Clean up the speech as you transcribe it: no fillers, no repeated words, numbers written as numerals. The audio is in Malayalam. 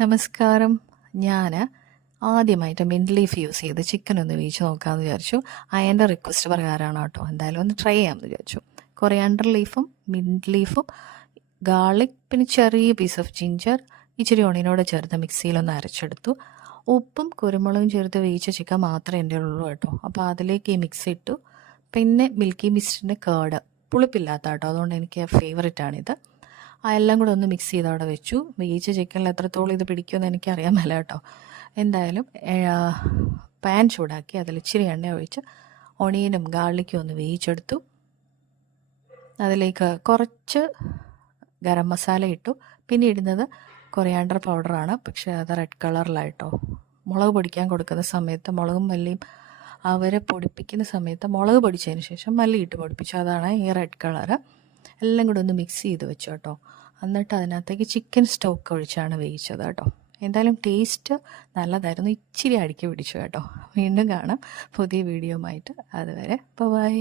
നമസ്കാരം. ഞാൻ ആദ്യമായിട്ട് മിൻറ്റ് ലീഫ് യൂസ് ചെയ്ത് ചിക്കൻ ഒന്ന് വേവിച്ച് നോക്കാമെന്ന് വിചാരിച്ചു. അയൻ്റെ റിക്വസ്റ്റ് പ്രകാരമാണ് കേട്ടോ. എന്തായാലും ഒന്ന് ട്രൈ ചെയ്യാമെന്ന് വിചാരിച്ചു. കൊറിയാണ്ടർ ലീഫും മിൻറ്റ് ലീഫും ഗാർലിക് പിന്നെ ചെറിയ പീസ് ഓഫ് ജിഞ്ചർ ഇച്ചിരി ഒണിയനോട് ചേർത്ത് മിക്സിയിലൊന്ന് അരച്ചെടുത്തു. ഉപ്പും കുരുമുളകും ചേർത്ത് വേവിച്ച ചിക്കൻ മാത്രമേ എൻ്റെ ഉള്ളൂ കേട്ടോ. അപ്പോൾ അതിലേക്ക് ഈ മിക്സ് ഇട്ടു. പിന്നെ മിൽക്കി മിസ്റ്റിൻ്റെ കേട് പുളിപ്പില്ലാത്ത കേട്ടോ, അതുകൊണ്ട് എനിക്ക് ഫേവറേറ്റാണിത്. എല്ലാം കൂടെ ഒന്ന് മിക്സ് ചെയ്ത് അവിടെ വെച്ചു. വേവിച്ച ചിക്കനിൽ എത്രത്തോളം ഇത് പിടിക്കുമെന്ന് എനിക്കറിയാൻ മേല കേട്ടോ. എന്തായാലും പാൻ ചൂടാക്കി അതിൽ ഇച്ചിരി എണ്ണ ഒഴിച്ച് ഒണിയനും ഗാർലിക്കും ഒന്ന് വേവിച്ചെടുത്തു. അതിലേക്ക് കുറച്ച് ഗരം മസാല ഇട്ടു. പിന്നെ ഇടുന്നത് കൊറിയാണ്ടർ പൗഡറാണ്, പക്ഷേ അത് റെഡ് കളറിലായിട്ടോ. മുളക് പൊടിക്കാൻ കൊടുക്കുന്ന സമയത്ത് മുളകും മല്ലിയും അവരെ പൊടിപ്പിക്കുന്ന സമയത്ത് മുളക് പൊടിച്ചതിന് ശേഷം മല്ലി ഇട്ട് പൊടിപ്പിച്ചു. അതാണ് ഈ റെഡ് കളറ്. എല്ലാം കൂടെ ഒന്ന് മിക്സ് ചെയ്ത് വെച്ചു കേട്ടോ. എന്നിട്ട് അതിനകത്തേക്ക് ചിക്കൻ സ്റ്റോക്ക് ഒഴിച്ചാണ് വേവിച്ചത് കേട്ടോ. എന്തായാലും ടേസ്റ്റ് നല്ലതായിരുന്നു. ഇച്ചിരി അടുക്കി പിടിച്ചു കേട്ടോ. വീണ്ടും കാണാം പുതിയ വീഡിയോ ആയിട്ട്. അതുവരെ ബൈ.